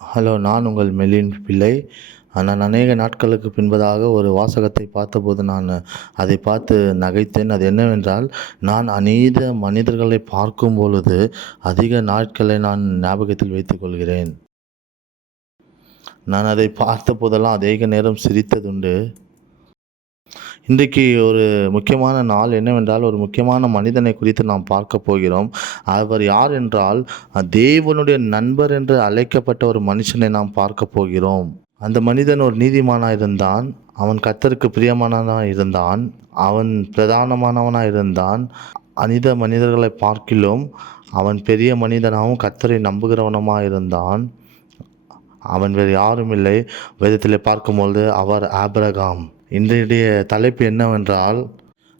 Hello, நான் உங்கள் Mellin பிள்ளை. நான் அநேக நாட்களுக்கு பின்பதாக ஒரு வாசகத்தை பார்த்தபோது நான் அதை பார்த்து நகைத்தேன். அது என்னவென்றால், நான் அநேக மனிதர்களை பார்க்கும் பொழுது அதிக நாட்களை நான் ஞாபகத்தில் வைத்துக்கொள்கிறேன். நான் அதை பார்த்த போதெல்லாம் அதிக நேரம் சிரித்ததுண்டு. இன்றைக்கு ஒரு முக்கியமான நாள் என்னவென்றால், ஒரு முக்கியமான மனிதனை குறித்து நாம் பார்க்க போகிறோம். அவர் யார் என்றால், தேவனுடைய நண்பர் என்று அழைக்கப்பட்ட ஒரு மனுஷனை நாம் பார்க்க போகிறோம். அந்த மனிதன் ஒரு நீதிமானாக இருந்தான். அவன் கர்த்தருக்கு பிரியமானவனாக இருந்தான். அவன் பிரதானமானவனாக இருந்தான். மனிதர்களை பார்க்கிலும் அவன் பெரிய மனிதனாகவும் கர்த்தரை நம்புகிறவனுமாக இருந்தான். அவன் வேறு யாரும் இல்லை. வேதத்திலே பார்க்கும்பொழுது அவர் ஆபிரகாம். இன்றைய தலைப்பு என்னவென்றால்,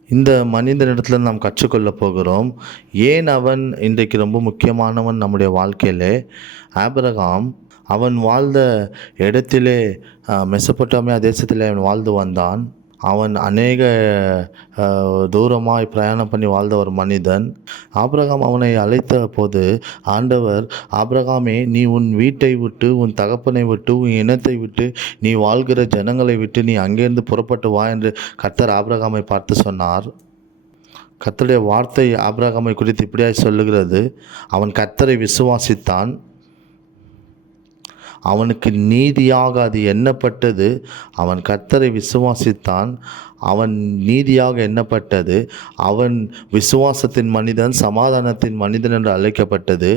இந்த மனிதனிடத்தில் நாம் கற்றுக்கொள்ளப் போகிறோம். ஏன் அவன் இன்றைக்கு ரொம்ப முக்கியமானவன் நம்முடைய வாழ்க்கையிலே. ஆபிரகாம் அவன் வாழ்ந்த இடத்திலே, மெசொப்பொத்தாமியா தேசத்திலே அவன் வாழ்ந்து வந்தான். அவன் அநேக தூரமாய் பிரயாணம் பண்ணி வாழ்ந்த ஒரு மனிதன். ஆபிரகாம் அவனை அழைத்த போது ஆண்டவர், ஆபிரகாமே, நீ உன் வீட்டை விட்டு, உன் தகப்பனை விட்டு, உன் இனத்தை விட்டு, நீ வாழ்கிற ஜனங்களை விட்டு நீ அங்கேருந்து புறப்பட்டு வா என்று கர்த்தர் ஆபிரகாமை பார்த்து சொன்னார். கர்த்தருடைய வார்த்தை ஆபிரகாமை குறித்து இப்படியாய் சொல்லுகிறது, அவன் கர்த்தரை விசுவாசித்தான், அவனுக்கு நீதியாக அது எண்ணப்பட்டது. அவன் கர்த்தரை விசுவாசித்தான், அவன் நீதியாக எண்ணப்பட்டது. அவன் விசுவாசத்தின் மனிதன், சமாதானத்தின் மனிதன் என்று அழைக்கப்பட்டது.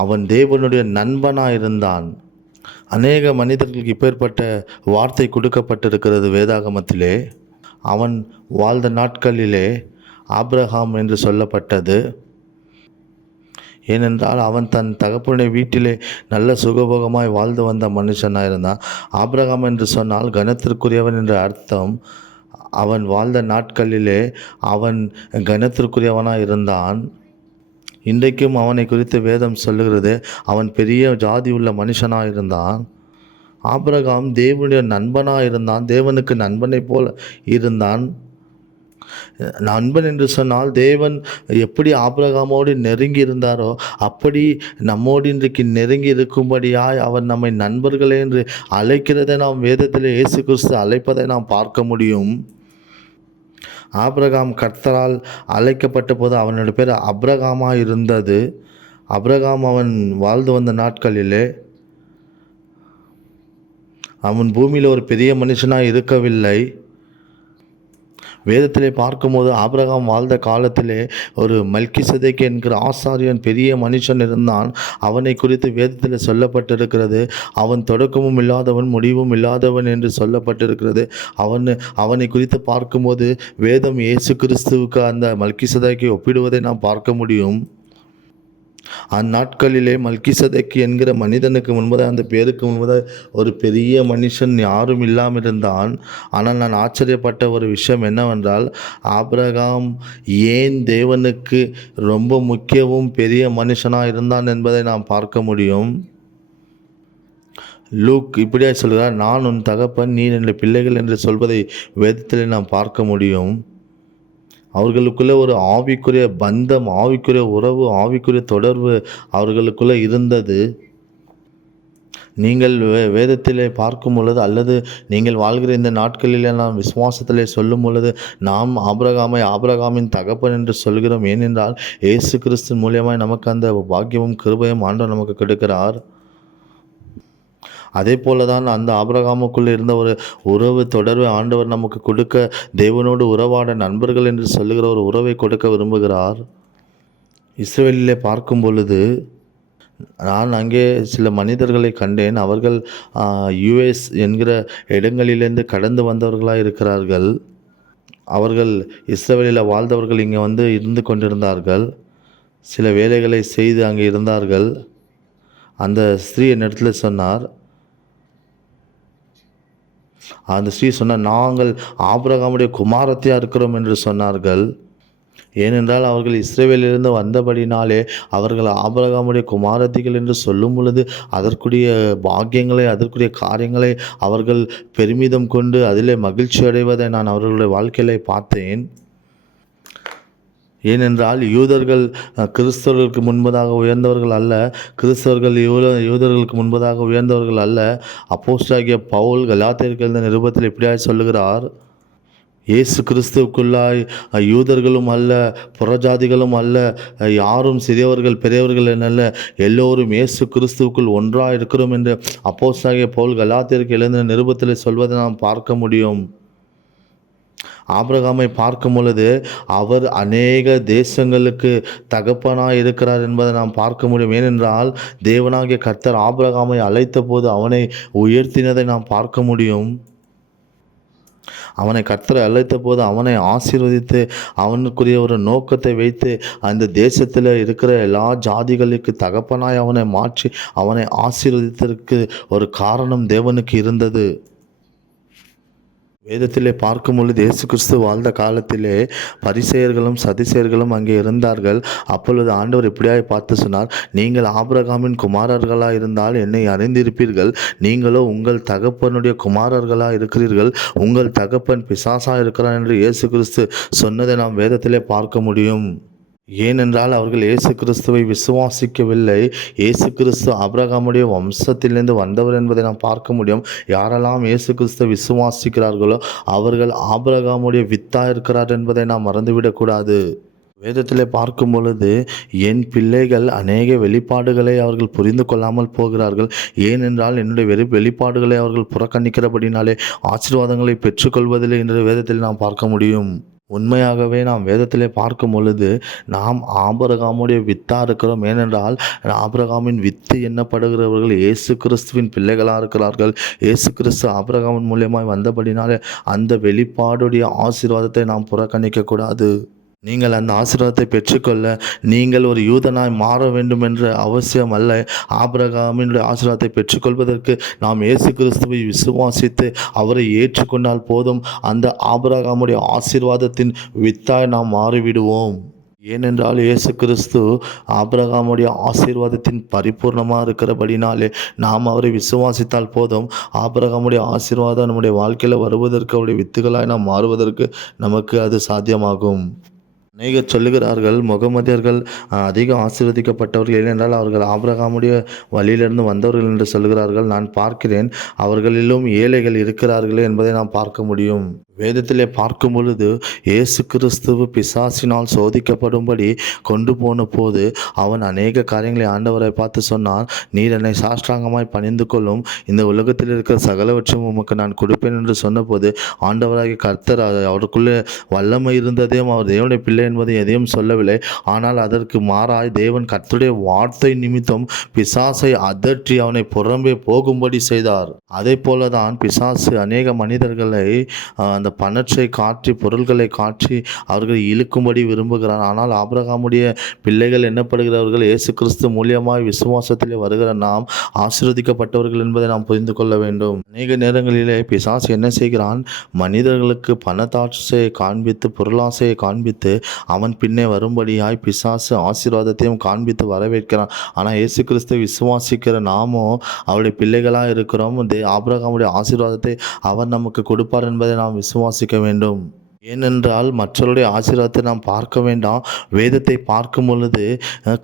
அவன் தேவனுடைய நண்பனாக இருந்தான். அநேக மனிதர்களுக்கு இப்பேற்பட்ட வார்த்தை கொடுக்கப்பட்டிருக்கிறது வேதாகமத்திலே. அவன் வாழ்ந்த நாட்களிலே ஆபிரகாம் என்று சொல்லப்பட்டது. ஏனென்றால் அவன் தன் தகப்பனுடைய வீட்டிலே நல்ல சுகபோகமாய் வாழ்ந்து வந்த மனுஷனாக இருந்தான். ஆபிரகாம் என்று சொன்னால் கனத்திற்குரியவன் என்ற அர்த்தம். அவன் வாழ்ந்த நாட்களிலே அவன் கனத்திற்குரியவனாக இருந்தான். இன்றைக்கும் அவனை குறித்து வேதம் சொல்லுகிறது, அவன் பெரிய ஜாதி உள்ள மனுஷனாக இருந்தான். ஆபிரகாம் தேவனுடைய நண்பனாக இருந்தான். தேவனுக்கு நண்பனை போல இருந்தான். நண்பன் என்று சொன்னால், தேவன் எப்படி ஆபிரகாமோடு நெருங்கி இருந்தாரோ அப்படி நம்மோடு இன்றைக்கு நெருங்கி இருக்கும்படியாய் அவர் நம்மை நண்பர்களே என்று அழைக்கிறதை நாம் வேதத்தில் இயேசு கிறிஸ்து அழைப்பதை நாம் பார்க்க முடியும். ஆபிரகாம் கர்த்தரால் அழைக்கப்பட்ட போது அவனுடைய பேர் அப்ரகாமாக இருந்தது. அப்ரகாம் அவன் வாழ்ந்து வந்த நாட்களிலே அவன் பூமியில் ஒரு பெரிய மனுஷனாக இருக்கவில்லை. வேதத்திலே பார்க்கும்போது ஆபிரகாம் வாழ்ந்த காலத்திலே ஒரு மல்கிசதேக்கு என்கிற ஆசாரியன் பெரிய மனுஷன் இருந்தான். அவனை குறித்து வேதத்தில் சொல்லப்பட்டிருக்கிறது, அவன் தொடக்கமும் இல்லாதவன் முடிவும் இல்லாதவன் என்று சொல்லப்பட்டிருக்கிறது. அவனை குறித்து பார்க்கும்போது வேதம் இயேசு கிறிஸ்துவுக்கு அந்த மல்கிசதேக்கை ஒப்பிடுவதை நாம் பார்க்க முடியும். அந்நாட்களிலே மல்கிசதேக்கு என்கிற மனிதனுக்கு முன்பதாக, அந்த பேருக்கு முன்பதாக ஒரு பெரிய மனுஷன் யாரும் இல்லாமல் இருந்தான். ஆனால் நான் ஆச்சரியப்பட்ட ஒரு விஷயம் என்னவென்றால், ஆபிரகாம் ஏன் தேவனுக்கு ரொம்ப முக்கியவும் பெரிய மனுஷனாக இருந்தான் என்பதை நாம் பார்க்க முடியும். லூக் இப்படியா சொல்கிறார், நான் உன் தகப்பன், நீ என்னுடைய பிள்ளைகள் என்று சொல்வதை வேதத்தில் நாம் பார்க்க முடியும். அவர்களுக்குள்ளே ஒரு ஆவிக்குரிய பந்தம், ஆவிக்குரிய உறவு, ஆவிக்குரிய தொடர்பு அவர்களுக்குள்ளே இருந்தது. நீங்கள் வேதத்திலே பார்க்கும் பொழுது, அல்லது நீங்கள் வாழ்கிற இந்த நாட்களிலே நாம் விசுவாசத்திலே சொல்லும் பொழுது, நாம் ஆபிரகாமின் தகப்பன் என்று சொல்கிறோம். ஏனென்றால் இயேசு கிறிஸ்து மூலியமாய் நமக்கு அந்த பாக்கியமும் கிருபையும் ஆண்டவர் நமக்கு கொடுக்கிறார். அதே போல தான் அந்த ஆபிரகாமுக்குள்ளே இருந்த ஒரு உறவு தொடர்பை ஆண்டவர் நமக்கு கொடுக்க, தேவனோடு உறவாட நண்பர்கள் என்று சொல்லுகிற ஒரு உறவை கொடுக்க விரும்புகிறார். இஸ்ரவேலிலே பார்க்கும் பொழுது நான் அங்கே சில மனிதர்களை கண்டேன். அவர்கள் யுஎஸ் என்கிற இடங்களிலிருந்து கடந்து வந்தவர்களாக இருக்கிறார்கள். அவர்கள் இஸ்ரவேலில் வாழ்ந்தவர்கள் இங்கே வந்து இருந்து கொண்டிருந்தார்கள். சில வேலைகளை செய்து அங்கே இருந்தார்கள். அந்த ஸ்திரீ என்னிடத்தில் சொன்னார், அந்த ஸ்ரீ சொன்னார், நாங்கள் ஆபிரகாமுடைய குமாரத்தியாக இருக்கிறோம் என்று சொன்னார்கள். ஏனென்றால் அவர்கள் இஸ்ரவேலிலிருந்து வந்தபடினாலே அவர்கள் ஆபிரகாமுடைய குமாரத்திகள் என்று சொல்லும் பொழுது அதற்குரிய பாக்கியங்களை, அதற்குரிய காரியங்களை அவர்கள் பெருமிதம் கொண்டு அதிலே மகிழ்ச்சி அடைவதை நான் அவர்களுடைய வாழ்க்கையிலே பார்த்தேன். ஏனென்றால் யூதர்கள் கிறிஸ்தவர்களுக்கு முன்பதாக உயர்ந்தவர்கள் அல்ல. கிறிஸ்தவர்கள் யூதர்களுக்கு முன்பதாக உயர்ந்தவர்கள் அல்ல. அப்போஸ்தலனாகிய பவுல் கலாத்தியருக்கு எழுதின நிருபத்தில் இப்படியாய் சொல்லுகிறார், இயேசு கிறிஸ்துவுக்குள்ளாய் யூதர்களும் அல்ல, புறஜாதிகளும் அல்ல, யாரும் சிறியவர்கள் பெரியவர்கள் அல்ல, எல்லோரும் இயேசு கிறிஸ்துவுக்குள் ஒன்றாக இருக்கிறோம் என்று அப்போஸ்தலனாகிய பவுல் கலாத்தியருக்கு எழுதின நிருபத்தில் சொல்வதை நாம் பார்க்க முடியும். ஆபிரகாமை பார்க்கும் பொழுது அவர் அநேக தேசங்களுக்கு தகப்பனாய் இருக்கிறார் என்பதை நாம் பார்க்க முடியும். ஏனென்றால் தேவனாகிய கர்த்தர் ஆபிரகாமை அழைத்த போது அவனை உயர்த்தினதை நாம் பார்க்க முடியும். அவனை கர்த்தரை அழைத்த போது அவனை ஆசீர்வதித்து அவனுக்குரிய ஒரு நோக்கத்தை வைத்து அந்த தேசத்தில் இருக்கிற எல்லா ஜாதிகளுக்கு தகப்பனாய் அவனை மாற்றி அவனை ஆசீர்வதித்ததற்கு ஒரு காரணம் தேவனுக்கு இருந்தது. வேதத்திலே பார்க்கும் பொழுது இயேசு கிறிஸ்து வாழ்ந்த காலத்திலே பரிசேயர்களும் சதிசேயர்களும் அங்கே இருந்தார்கள். அப்பொழுது ஆண்டவர் இப்படியாய் பார்த்து சொன்னார், நீங்கள் ஆபிரகாமின் குமாரர்களாக இருந்தால் என்னை அறிந்திருப்பீர்கள். நீங்களோ உங்கள் தகப்பனுடைய குமாரர்களாக இருக்கிறீர்கள். உங்கள் தகப்பன் பிசாசாக இருக்கிறான் என்று இயேசு கிறிஸ்து சொன்னதை நாம் வேதத்திலே பார்க்க முடியும். ஏனென்றால் அவர்கள் இயேசு கிறிஸ்துவை விசுவாசிக்கவில்லை. இயேசு கிறிஸ்து ஆபிரகாமுடைய வம்சத்திலிருந்து வந்தவர் என்பதை நாம் பார்க்க முடியும். யாரெல்லாம் இயேசு கிறிஸ்துவை விசுவாசிக்கிறார்களோ அவர்கள் ஆபிரகாமுடைய வித்தாக இருக்கிறார் என்பதை நாம் மறந்துவிடக்கூடாது. வேதத்திலே பார்க்கும் பொழுது என் பிள்ளைகள் அநேக வெளிப்பாடுகளை அவர்கள் புரிந்து கொள்ளாமல் போகிறார்கள். ஏனென்றால் என்னுடைய வெளிப்பாடுகளை அவர்கள் புறக்கணிக்கிறபடினாலே ஆசீர்வாதங்களை பெற்றுக்கொள்வதில்லை என்று வேதத்தில் நாம் பார்க்க முடியும். உண்மையாகவே நாம் வேதத்திலே பார்க்கும் பொழுது நாம் ஆபிரகாமுடைய வித்தாக இருக்கிறோம். ஏனென்றால் ஆபிரகாமின் வித்து எண்ணப்படுகிறவர்கள் இயேசு கிறிஸ்துவின் பிள்ளைகளாக இருக்கிறார்கள். இயேசு கிறிஸ்து ஆபிரகாமின் மூலியமாய் வந்தபடினாலே அந்த வெளிப்பாடுடைய ஆசீர்வாதத்தை நாம் புறக்கணிக்கக்கூடாது. நீங்கள் அந்த ஆசீர்வாதத்தை பெற்றுக்கொள்ள நீங்கள் ஒரு யூதனாய் மாற வேண்டும் என்ற அவசியம் அல்ல. ஆபிரகாமினுடைய ஆசீர்வாதத்தை பெற்றுக்கொள்வதற்கு நாம் இயேசு கிறிஸ்துவை விசுவாசித்து அவரை ஏற்றுக்கொண்டால் போதும். அந்த ஆபிரகாமுடைய ஆசீர்வாதத்தின் வித்தாய் நாம் மாறிவிடுவோம். ஏனென்றால் இயேசு கிறிஸ்து ஆபிரகாமுடைய ஆசீர்வாதத்தின் பரிபூர்ணமாக இருக்கிறபடினாலே நாம் அவரை விசுவாசித்தால் போதும். ஆபிரகாமுடைய ஆசீர்வாதம் நம்முடைய வாழ்க்கையில் வருவதற்கு, அவருடைய வித்துகளாய் நாம் மாறுவதற்கு நமக்கு அது சாத்தியமாகும். அநேகர் சொல்லுகிறார்கள் முகமதியர்கள் அதிகம் ஆசீர்வதிக்கப்பட்டவர்கள், ஏனென்றால் அவர்கள் ஆபிரகாமுடைய வழியிலிருந்து வந்தவர்கள் என்று சொல்கிறார்கள். நான் பார்க்கிறேன் அவர்களிலும் ஏழைகள் இருக்கிறார்களே என்பதை நாம் பார்க்க முடியும். வேதத்திலே பார்க்கும் பொழுது இயேசு கிறிஸ்துவ பிசாசினால் சோதிக்கப்படும்படி கொண்டு போன போது அவன் அநேக காரியங்களை ஆண்டவரை பார்த்து சொன்னான், நீர் என்னை சாஷ்டாங்கமாய் பணிந்து கொள்ளும், இந்த உலகத்தில் இருக்கிற சகலவற்றையும் உமக்கு நான் கொடுப்பேன் என்று சொன்னபோது ஆண்டவராகிய கர்த்தர் அவருக்குள்ளே வல்லமை இருந்ததையும் அவர் தேவனுடைய பிள்ளை என்பதை எதையும் சொல்லவில்லை. ஆனால் அதற்கு மாறாய் தேவன் கர்த்தருடைய வார்த்தை நிமித்தம் பிசாசை அதற்றி அவனை புறம்பே போகும்படி செய்தார். அதே போலதான் பிசாசு அநேக மனிதர்களை அந்த பணத்தை காற்றி பொருள்களை காற்றி அவர்களை இழுக்கும்படி விரும்புகிறார். ஆனால் ஆபிரகாமுடைய பிள்ளைகள் என்னப்படுகிறவர்கள் இயேசு கிறிஸ்து மூலியமாய் விசுவாசத்திலே வருகிற நாம் ஆசீர்வதிக்கப்பட்டவர்கள் என்பதை நாம் புரிந்து கொள்ள வேண்டும். அநேக நேரங்களிலே பிசாசு என்ன செய்கிறான், மனிதர்களுக்கு பணத்தாட்சியை காண்பித்து பொருளாசையை காண்பித்து அவன் பின்னே வரும்படியாய் பிசாசு ஆசீர்வாதத்தையும் காண்பித்து வரவேற்கிறான். ஆனால் இயேசு கிறிஸ்து விசுவாசிக்கிற நாமோ அவருடைய பிள்ளைகளாக இருக்கிறோம். ஆபிரகாமுடைய ஆசீர்வாதத்தை அவர் நமக்கு கொடுப்பார் என்பதை நாம் விசுவாசிக்க வேண்டும். ஏனென்றால் மற்றவருடைய ஆசீர்வாதத்தை நாம் பார்க்க வேண்டாம். வேதத்தை பார்க்கும் பொழுது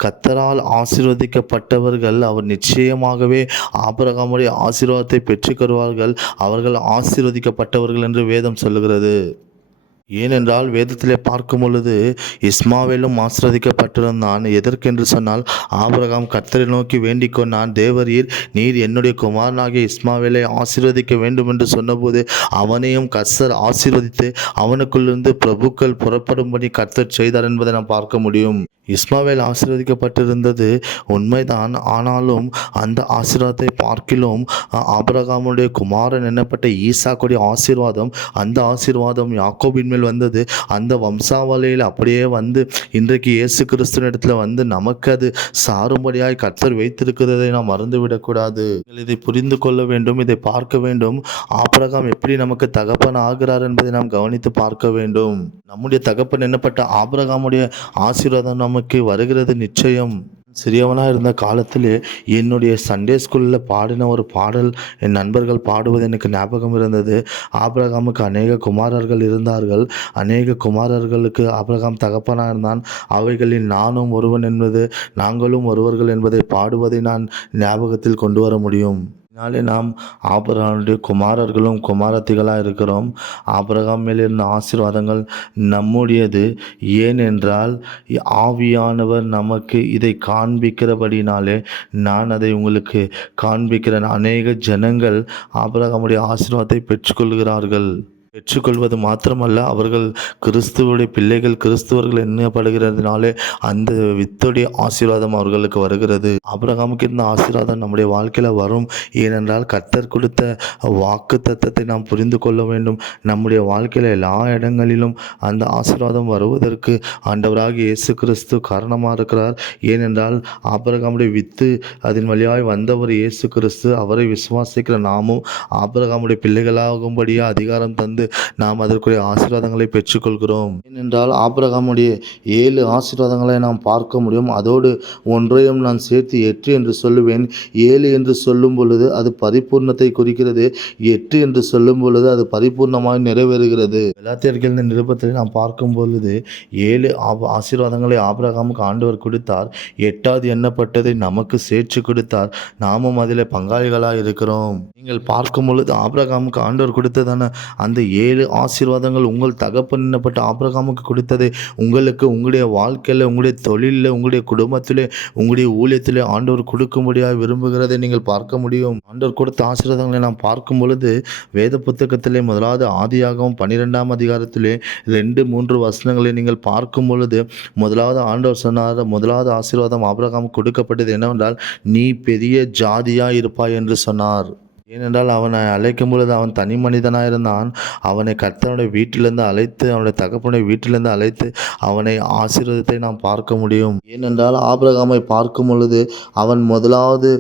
கர்த்தரால் ஆசீர்வதிக்கப்பட்டவர்கள் அவர் நிச்சயமாகவே ஆபிரகாமுடைய ஆசீர்வாதத்தை பெற்றுக்கொள்வார்கள். அவர்கள் ஆசீர்வதிக்கப்பட்டவர்கள் என்று வேதம் சொல்லுகிறது. ஏனென்றால் வேதத்திலே பார்க்கும் பொழுது இஸ்மாவேலும் ஆசீர்வதிக்கப்பட்டிருந்தான். எதற்கென்று சொன்னால் ஆபிரகாம் கர்த்தரை நோக்கி வேண்டிக் கொண்டான், தேவரீர் நீர் என்னுடைய குமாரனாகிய இஸ்மாவேலை ஆசீர்வதிக்க வேண்டும் என்று சொன்னபோது அவனையும் கர்த்தர் ஆசீர்வதித்து அவனுக்குள்ளிருந்து பிரபுக்கள் புறப்படும்படி கர்த்தர் செய்தார் என்பதை நாம் பார்க்க முடியும். இஸ்மாவேல் ஆசீர்வதிக்கப்பட்டிருந்தது உண்மைதான். ஆனாலும் அந்த ஆசீர்வாதத்தை பார்க்கிலும் ஆபிரகாமுடைய குமாரன் என்னப்பட்ட ஈசாக்குடைய ஆசீர்வாதம், அந்த ஆசீர்வாதம் யாக்கோபின் மேல் வந்தது. அந்த வம்சாவளியில் அப்படியே வந்து இன்றைக்கு இயேசு கிறிஸ்துவினிடத்தில் வந்து நமக்கு அது சாரும்படியாய் கர்த்தர் வைத்திருக்கிறதை நாம் மறந்துவிடக்கூடாது. இதை புரிந்து கொள்ள வேண்டும், இதை பார்க்க வேண்டும். ஆபிரகாம் எப்படி நமக்கு தகப்பன் ஆகிறார் என்பதை நாம் கவனித்து பார்க்க வேண்டும். நம்முடைய தகப்பன் என்னப்பட்ட ஆபிரகாமுடைய ஆசீர்வாதம் நமக்கு வருகிறது நிச்சயம். சிறியவனாக இருந்த காலத்திலே என்னுடைய சண்டே ஸ்கூலில் பாடின ஒரு பாடல் என் நண்பர்கள் பாடுவது எனக்கு ஞாபகம் இருந்தது. ஆபிரகாமுக்கு அநேக குமாரர்கள் இருந்தார்கள். அநேக குமாரர்களுக்கு ஆபிரகாம் தகப்பனாக இருந்தான். அவைகளில் நானும் ஒருவன் என்பது, நாங்களும் ஒருவர்கள் என்பதை பாடுவதை நான் ஞாபகத்தில் கொண்டு வர முடியும். இதனாலே நாம் ஆபிரகாமுடைய குமாரர்களும் குமாரத்திகளாக இருக்கிறோம். ஆபிரகாம் மேல் இருந்த ஆசீர்வாதங்கள் நம்முடையது. ஏனென்றால் ஆவியானவர் நமக்கு இதை காண்பிக்கிறபடினாலே நான் அதை உங்களுக்கு காண்பிக்கிறேன். அநேக ஜனங்கள் ஆபிரகாமுடைய ஆசீர்வாதத்தை பெற்றுக்கொள்கிறார்கள். பெற்றுக்கொள்வது மாத்திரமல்ல, அவர்கள் கிறிஸ்துவுடைய பிள்ளைகள், கிறிஸ்துவர்கள் எண்ணப்படுகிறதுனாலே அந்த வித்துடைய ஆசீர்வாதம் அவர்களுக்கு வருகிறது. ஆபிரகாமுக்கு இருந்த ஆசீர்வாதம் நம்முடைய வாழ்க்கையில் வரும். ஏனென்றால் கர்த்தர் கொடுத்த வாக்கு தத்தத்தை நாம் புரிந்து கொள்ள வேண்டும். நம்முடைய வாழ்க்கையில் எல்லா இடங்களிலும் அந்த ஆசீர்வாதம் வருவதற்கு ஆண்டவராகிய இயேசு கிறிஸ்து காரணமாக இருக்கிறார். ஏனென்றால் ஆபிரகாமுடைய வித்து அதன் வழியாய் வந்தவர் இயேசு கிறிஸ்து. அவரை விசுவாசிக்கிற நாமும் ஆபிரகாமுடைய பிள்ளைகளாகும்படியாக அதிகாரம் தந்து நாம் அதற்குரிய ஆசீர்வாதங்களை பெற்றுக்கொள்கிறோம். ஏனென்றால் ஆபிரகாமுடைய 7 ஆசீர்வாதங்களை நாம் பார்க்க முடியும். அதோடு ஒன்றையும் நான் சேர்த்து 8 என்று சொல்லுவேன். 7 என்று சொல்லும் பொழுது அது பரிபூர்ணத்தை குறிக்கிறது. 8 என்று சொல்லும் பொழுது அது பரிபூர்ணமாய் நிறைவேறுகிறது. கலாத்தியர்கள் நிருபத்தில் நாம் பார்க்கும் பொழுது 7 ஆசீர்வாதங்களை ஆபிரகாமுக்கு ஆண்டவர் கொடுத்தார். 8வது எண்ணப்பட்டதை நமக்கு சேர்த்து கொடுத்தார். நாமும் அதில் பங்காளிகளாக இருக்கிறோம். நீங்கள் பார்க்கும் பொழுது ஆபிரகாமுக்கு ஆண்டவர் கொடுத்ததான அந்த 7 ஆசீர்வாதங்கள் உங்கள் தகப்பன் என்னப்பட்ட ஆபிரகாமுக்கு கொடுத்ததை உங்களுக்கு உங்களுடைய வாழ்க்கையில், உங்களுடைய தொழிலில், உங்களுடைய குடும்பத்திலே, உங்களுடைய ஊழியத்திலே ஆண்டவர் கொடுக்கும்படியாக விரும்புகிறதை நீங்கள் பார்க்க முடியும். ஆண்டவர் கொடுத்த ஆசீர்வாதங்களை நாம் பார்க்கும் பொழுது வேத புத்தகத்திலே முதலாவது ஆதியாகமம் 12ஆம் அதிகாரத்திலே 2-3 வசனங்களை நீங்கள் பார்க்கும் பொழுது முதலாவது ஆண்டவர் சொன்னார், முதலாவது ஆசீர்வாதம் ஆபிரகாமுக்கு கொடுக்கப்பட்டது என்னவென்றால், நீ பெரிய ஜாதியாய் இருப்பாய் என்று சொன்னார். ஏனென்றால் அவனை அழைக்கும் பொழுது அவன் தனி மனிதனாக இருந்தான். அவனை கர்த்தனுடைய வீட்டிலிருந்து அழைத்து, அவனுடைய தகப்பனுடைய வீட்டிலிருந்து அழைத்து அவனை ஆசீர்வாதத்தை நாம் பார்க்க முடியும். ஏனென்றால் ஆபிரகாமை பார்க்கும் பொழுது அவன் முதலாவது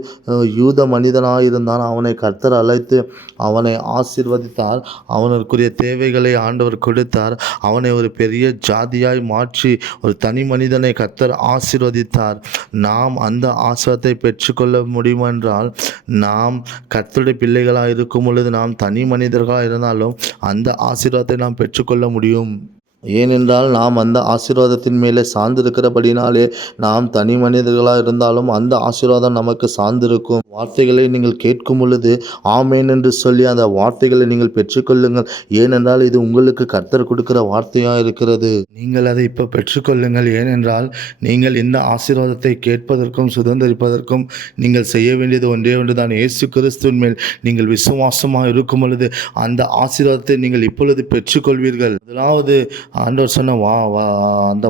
யூத மனிதனாக இருந்தான். அவனை கர்த்தர் அழைத்து அவனை ஆசீர்வதித்தார். அவனுக்குரிய தேவைகளை ஆண்டவர் கொடுத்தார். அவனை ஒரு பெரிய ஜாதியாய் மாற்றி ஒரு தனி மனிதனை கர்த்தர் ஆசீர்வதித்தார். நாம் அந்த ஆசீர்வாதத்தை பெற்றுக்கொள்ள முடியும் என்றால், நாம் கர்த்தருடைய பிள்ளைகளாக இருக்கும் பொழுது, நாம் தனி மனிதர்களாக இருந்தாலும் அந்த ஆசீர்வாதத்தை நாம் பெற்றுக்கொள்ள முடியும். ஏனென்றால் நாம் அந்த ஆசீர்வாதத்தின் மேலே சார்ந்திருக்கிறபடினாலே, நாம் தனி மனிதர்களாக இருந்தாலும் அந்த ஆசீர்வாதம் நமக்கு சார்ந்திருக்கும். வார்த்தைகளை நீங்கள் கேட்கும் பொழுது ஆமேன் என்று சொல்லி அந்த வார்த்தைகளை நீங்கள் பெற்றுக்கொள்ளுங்கள். ஏனென்றால் இது உங்களுக்கு கர்த்தர் கொடுக்கிற வார்த்தையாக இருக்கிறது. நீங்கள் அதை இப்போ பெற்றுக்கொள்ளுங்கள். ஏனென்றால் நீங்கள் இந்த ஆசீர்வாதத்தை கேட்பதற்கும் சுதந்திரிப்பதற்கும் நீங்கள் செய்ய வேண்டியது ஒன்றே ஒன்று தான். இயேசு கிறிஸ்துவின் மேல் நீங்கள் விசுவாசமாக இருக்கும் பொழுது அந்த ஆசீர்வாதத்தை நீங்கள் இப்பொழுது பெற்றுக்கொள்வீர்கள். முதலாவது ஆண்டவர் சொன்ன அந்த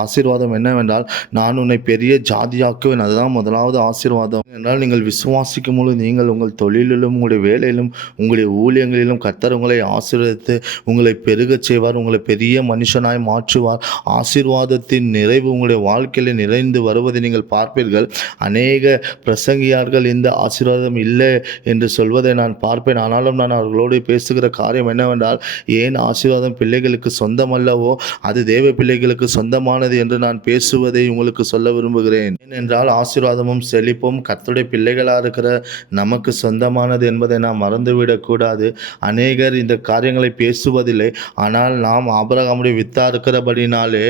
ஆசீர்வாதம் என்னவென்றால், நான் உன்னை பெரிய ஜாதியாக்குவேன். அதுதான் முதலாவது ஆசீர்வாதம். என்றால் நீங்கள் விசுவாசிக்கும் பொழுது நீங்கள் உங்கள் தொழிலிலும், உங்களுடைய வேலையிலும், உங்களுடைய ஊழியங்களிலும் கர்த்தர் உங்களை ஆசீர்வதித்து உங்களை பெருகச் செய்வார். உங்களை பெரிய மனுஷனாய் மாற்றுவார். ஆசீர்வாதத்தின் நிறைவு உங்களுடைய வாழ்க்கையில் நிறைந்து வருவதை நீங்கள் பார்ப்பீர்கள். அநேக பிரசங்கியார்கள் இந்த ஆசீர்வாதம் இல்லை என்று சொல்வதை நான் பார்ப்பேன். ஆனாலும் நான் அவர்களோடு பேசுகிற காரியம் என்னவென்றால், ஏன் ஆசீர்வாதம் பிள்ளைகளுக்கு சொந்தமல்லவோ அது தேவ பிள்ளைகளுக்கு சொந்தமானது என்று நான் பேசுவதை உங்களுக்கு சொல்ல விரும்புகிறேன். ஏனென்றால் ஆசீர்வாதமும் செழிப்பும் கர்த்தருடைய பிள்ளைகளாக இருக்கிற நமக்கு சொந்தமானது என்பதை நாம் மறந்துவிடக்கூடாது. அநேகர் இந்த காரியங்களை பேசுவதில்லை. ஆனால் நாம் ஆபிரகாமுடைய வித்தா இருக்கிறபடினாலே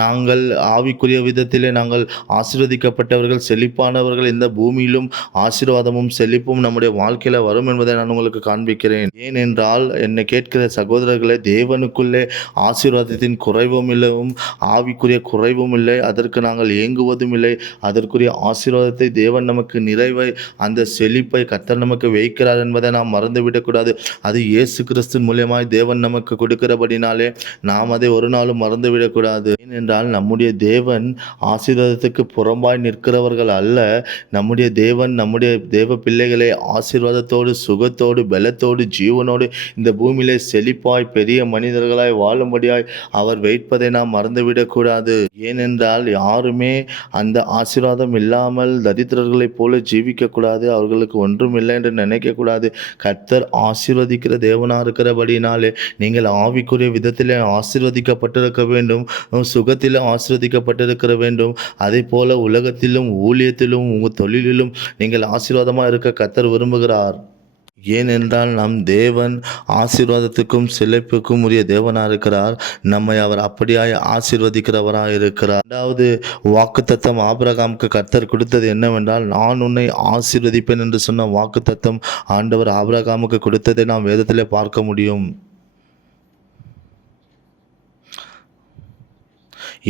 நாங்கள் ஆவிக்குரிய விதத்திலே நாங்கள் ஆசீர்வதிக்கப்பட்டவர்கள், செழிப்பானவர்கள். இந்த பூமியிலும் ஆசீர்வாதமும் செழிப்பும் நம்முடைய வாழ்க்கையில் வரும் என்பதை நான் உங்களுக்கு காண்பிக்கிறேன். ஏனென்றால் என்னை கேட்கிற சகோதரர்களே, தேவனுக்குள்ளே ஆசீர்வாதத்தின் குறைவும் இல்லை, ஆவிக்குரிய குறைவும் இல்லை. அதற்கு நாங்கள் ஏங்குவதும் இல்லை. அதற்குரிய ஆசீர்வாதத்தை தேவன் நமக்கு நிறைவை, அந்த செழிப்பை கர்த்தர் நமக்கு வைக்கிறார் என்பதை நாம் மறந்துவிடக்கூடாது. அது இயேசு கிறிஸ்து மூலியமாய் தேவன் நமக்கு கொடுக்கிறபடினாலே நாம் அதை ஒரு நாளும் மறந்துவிடக்கூடாது. ஏனென்றால் நம்முடைய தேவன் ஆசீர்வாதத்துக்கு புறம்பாய் நிற்கிறவர்கள் அல்ல. நம்முடைய தேவன் நம்முடைய தேவ பிள்ளைகளை ஆசீர்வாதத்தோடு, சுகத்தோடு, பலத்தோடு, ஜீவனோடு இந்த பூமியிலே செழிப்பாய் பெரிய மனிதர்களாய் வாழும்படியாய் வரும்படியாய் அவர் வைப்பதை நாம் மறந்துவிடக்கூடாது. ஏனென்றால் யாருமே அந்த ஆசீர்வாதம் இல்லாமல் தரித்திரர்களைப் போல ஜீவிக்கக்கூடாது. அவர்களுக்கு ஒன்றும் இல்லை என்று நினைக்கக்கூடாது. கர்த்தர் ஆசீர்வதிக்கிற தேவனாக இருக்கிறபடினாலே நீங்கள் ஆவிக்குரிய விதத்திலே ஆசீர்வதிக்கப்பட்டிருக்க வேண்டும், சுகத்திலே ஆசீர்வதிக்கப்பட்டிருக்க வேண்டும். அதே போல உலகத்திலும் ஊழியத்திலும் உங்கள் தொழிலிலும் நீங்கள் ஆசீர்வாதமாக இருக்க கர்த்தர் விரும்புகிறார். ஏனென்றால் நம் தேவன் ஆசீர்வாதத்துக்கும் செழிப்புக்கும் உரிய தேவனாக இருக்கிறார். நம்மை அவர் அப்படியாய் ஆசீர்வதிக்கிறவராக இருக்கிறார். இரண்டாவது வாக்குத்தத்தம் ஆபிரகாமுக்கு கர்த்தர் கொடுத்தது என்னவென்றால், நான் உன்னை ஆசீர்வதிப்பேன் என்று சொன்ன வாக்குத்தத்தம் ஆண்டவர் ஆபிரகாமுக்கு கொடுத்ததை நாம் வேதத்திலே பார்க்க முடியும்.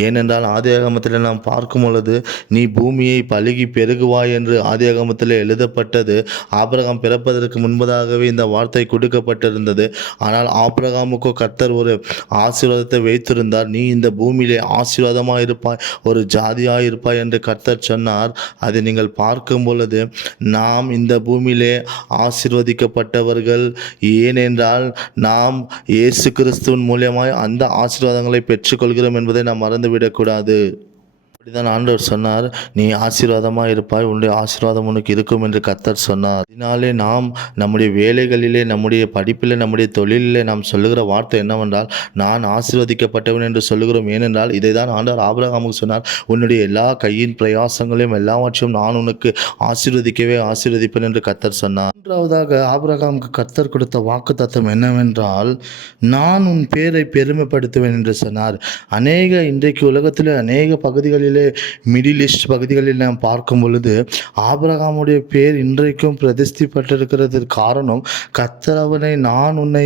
ஏனென்றால் ஆதியாகமத்தில் நாம் பார்க்கும் பொழுது, நீ பூமியை பலுகி பெருகுவாய் என்று ஆதியாகமத்தில் எழுதப்பட்டது. ஆபிரகாம் பிறப்பதற்கு முன்பதாகவே இந்த வார்த்தை கொடுக்கப்பட்டிருந்தது. ஆனால் ஆபிரகாமுக்கோ கர்த்தர் ஒரு ஆசீர்வாதத்தை வைத்திருந்தார். நீ இந்த பூமியிலே ஆசீர்வாதமாக இருப்பாய், ஒரு ஜாதியாக இருப்பாய் என்று கர்த்தர் சொன்னார். அதை நீங்கள் பார்க்கும் பொழுது நாம் இந்த பூமியிலே ஆசீர்வதிக்கப்பட்டவர்கள். ஏனென்றால் நாம் இயேசு கிறிஸ்துவின் மூலியமாய் அந்த ஆசீர்வாதங்களை பெற்றுக்கொள்கிறோம் என்பதை நாம் மறந்துவிடக்கூடாது. அப்படிதான் ஆண்டவர் சொன்னார், நீ ஆசீர்வாதமாக இருப்பாய், உன்னுடைய ஆசீர்வாதம் உனக்கு இருக்கும் என்று கர்த்தர் சொன்னார். இதனாலே நாம் நம்முடைய வேலைகளிலே, நம்முடைய படிப்பிலே, நம்முடைய தொழிலிலே நாம் சொல்லுகிற வார்த்தை என்னவென்றால், நான் ஆசீர்வதிக்கப்பட்டவன் என்று சொல்லுகிறோம். ஏனென்றால் இதை தான் ஆண்டவர் ஆபிரகாமுக்கு சொன்னார், உன்னுடைய எல்லா கையின் பிரயாசங்களையும் எல்லாவற்றையும் நான் உனக்கு ஆசீர்வதிப்பேன் என்று கர்த்தர் சொன்னார். மூன்றாவதாக ஆபிரகாமுக்கு கர்த்தர் கொடுத்த வாக்குத்தத்தம் என்னவென்றால், நான் உன் பேரை பெருமைப்படுத்துவேன் என்று சொன்னார். இன்றைக்கு உலகத்தில் அநேக பகுதிகளிலே, மிடில் ஈஸ்ட் பகுதிகளில் நாம் பார்க்கும் பொழுது ஆபிரகாமுடைய பேர் இன்றைக்கும் பிரதிஷ்டிப்பட்டிருக்கிறதுக்கு காரணம், கர்த்தர் அவனை நான் உன்னை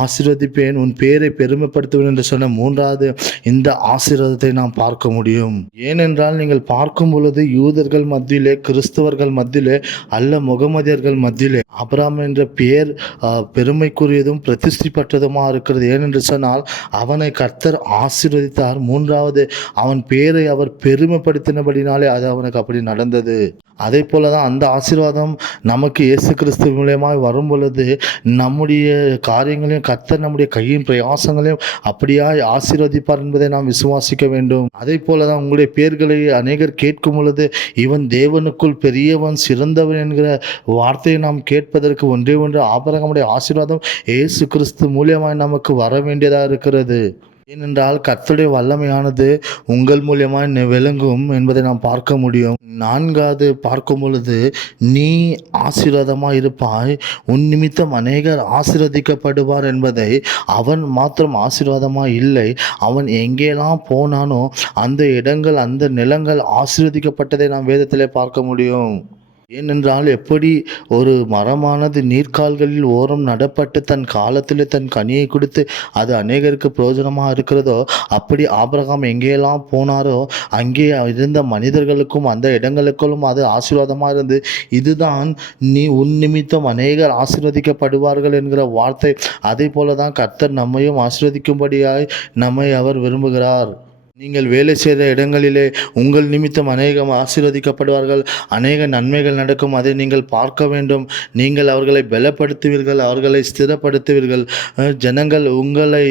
ஆசீர்வதிப்பேன், உன் பேரை பெருமைப்படுத்துவேன் என்று சொன்ன மூன்றாவது இந்த ஆசீர்வாதத்தை நாம் பார்க்க முடியும். ஏனென்றால் நீங்கள் பார்க்கும் பொழுது யூதர்கள் மத்தியிலே, கிறிஸ்தவர்கள் மத்தியிலே, அல்ல முகமதியர்கள் மத்தியிலே ஆபிரகாம் என்ற பெயர் பெருமைக்குரியதும் பிரதிஷ்டிப்பட்டதுமாக இருக்கிறது. ஏனென்று சொன்னால் அவனை கர்த்தர் ஆசீர்வதித்தார். மூன்றாவது அவன் பேரை அவர் பெருமைப்படுத்தினபடினாலே அது அவனுக்கு அப்படி நடந்தது. அதே போல தான் அந்த ஆசீர்வாதம் நமக்கு இயேசு கிறிஸ்து மூலமாய் வரும் பொழுது நம்முடைய காரியங்களையும் கர்த்தர் நம்முடைய கையின் பிரயாசங்களையும் அப்படியாய் ஆசீர்வதிப்பார் என்பதை நாம் விசுவாசிக்க வேண்டும். அதே போல தான் உங்களுடைய பேர்களை அநேகர் கேட்கும் பொழுது, இவன் தேவனுக்குள் பெரியவன், சிறந்தவன் என்கிற வார்த்தையை நாம் கேட்பதற்கு ஒன்றே ஒன்று ஆபிரகாமுடைய ஆசீர்வாதம் இயேசு கிறிஸ்து மூலமாய் நமக்கு வர வேண்டியதாக இருக்கிறது. ஏனென்றால் கர்த்தருடைய வல்லமையானது உங்கள் மூலியமாக விளங்கும் என்பதை நாம் பார்க்க முடியும். நான்காவது பார்க்கும் பொழுது, நீ ஆசீர்வாதமாக இருப்பாய், உன் நிமித்தம் அநேகர் ஆசீர்வதிக்கப்படுவார் என்பதை, அவன் மாத்திரம் ஆசீர்வாதமாக இல்லை, அவன் எங்கெல்லாம் போனானோ அந்த இடங்கள், அந்த நிலங்கள் ஆசீர்வதிக்கப்பட்டதை நாம் வேதத்திலே பார்க்க முடியும். ஏனென்றால் எப்படி ஒரு மரமானது நீர்க்கால்களில் ஓரம் நடப்பட்டு தன் காலத்தில் தன் கனியை கொடுத்து அது அநேகருக்கு பிரயோஜனமாக இருக்கிறதோ, அப்படி ஆபிரகாம் எங்கேயெல்லாம் போனாரோ அங்கே இருந்த மனிதர்களுக்கும் அந்த இடங்களுக்கும் அது ஆசீர்வாதமாக இருந்து, இதுதான் நீ உன் நிமித்தம் அநேகர் ஆசீர்வதிக்கப்படுவார்கள் என்கிற வார்த்தை. அதே போல தான் கர்த்தர் நம்மையும் ஆசீர்வதிக்கும்படியாய் நம்மை அவர் விரும்புகிறார். நீங்கள் வேலை செய்த இடங்களிலே உங்கள் நிமித்தம் அநேகம் ஆசீர்வதிக்கப்படுவார்கள், அநேக நன்மைகள் நடக்கும். அதை நீங்கள் பார்க்க வேண்டும். நீங்கள் அவர்களை பலப்படுத்துவீர்கள், அவர்களை ஸ்திரப்படுத்துவீர்கள். ஜனங்கள் உங்களை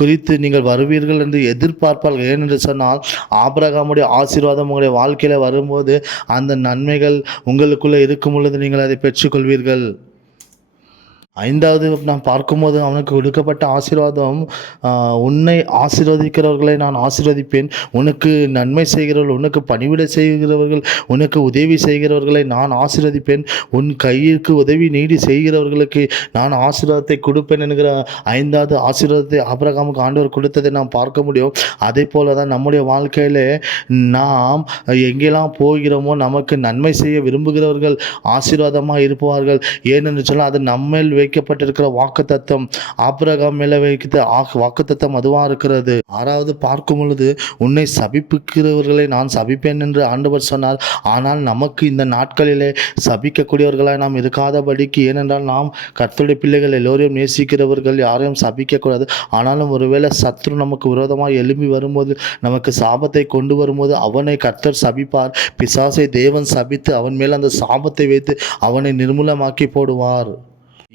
குறித்து நீங்கள் வருவீர்கள் என்று எதிர்பார்ப்பார்கள். ஏனென்று சொன்னால் ஆபிரகாமுடைய ஆசீர்வாதம் உங்களுடைய வாழ்க்கையில் வரும்போது அந்த நன்மைகள் உங்களுக்குள்ளே இருக்கும் பொழுது நீங்கள் அதை பெற்றுக்கொள்வீர்கள். ஐந்தாவது நான் பார்க்கும்போது அவனுக்கு கொடுக்கப்பட்ட ஆசீர்வாதம், உன்னை ஆசீர்வதிக்கிறவர்களை நான் ஆசீர்வதிப்பேன், உனக்கு நன்மை செய்கிறவர்கள், உனக்கு பணிவிடை செய்கிறவர்கள், உனக்கு உதவி செய்கிறவர்களை நான் ஆசீர்வதிப்பேன், உன் கையிற்கு உதவி நீடி செய்கிறவர்களுக்கு நான் ஆசீர்வாதத்தை கொடுப்பேன் என்கிற ஐந்தாவது ஆசீர்வாதத்தை ஆபிரகாமுக்கு ஆண்டவர் கொடுத்ததை நாம் பார்க்க முடியும். அதே போல தான் நம்முடைய வாழ்க்கையில் நாம் எங்கெல்லாம் போகிறோமோ நமக்கு நன்மை செய்ய விரும்புகிறவர்கள் ஆசீர்வாதமாக இருப்பார்கள். ஏனென்று சொன்னால் அது நம்மேல் வைக்கப்பட்டிருக்கிற வாக்குத்தத்தம், ஆபிரகாம் மேலே வைத்த வாக்குத்தத்தம் அதுவாக இருக்கிறது. ஆறாவது பார்க்கும் பொழுது, உன்னை சபிப்புக்கிறவர்களை நான் சபிப்பேன் என்று ஆண்டவர் சொன்னார். ஆனால் நமக்கு இந்த நாட்களிலே சபிக்கக்கூடியவர்களாய் நாம் இருக்காதபடிக்கு, ஏனென்றால் நாம் கர்த்தருடைய பிள்ளைகள் எல்லோரையும் நேசிக்கிறவர்கள், யாரையும் சபிக்கக்கூடாது. ஆனாலும் ஒருவேளை சத்ரு நமக்கு விரோதமாக எழும்பி வரும்போது, நமக்கு சாபத்தை கொண்டு வரும்போது அவனை கர்த்தர் சபிப்பார். பிசாசை தேவன் சபித்து அவன் மேல் அந்த சாபத்தை வைத்து அவனை நிர்மூலமாக்கி போடுவார்.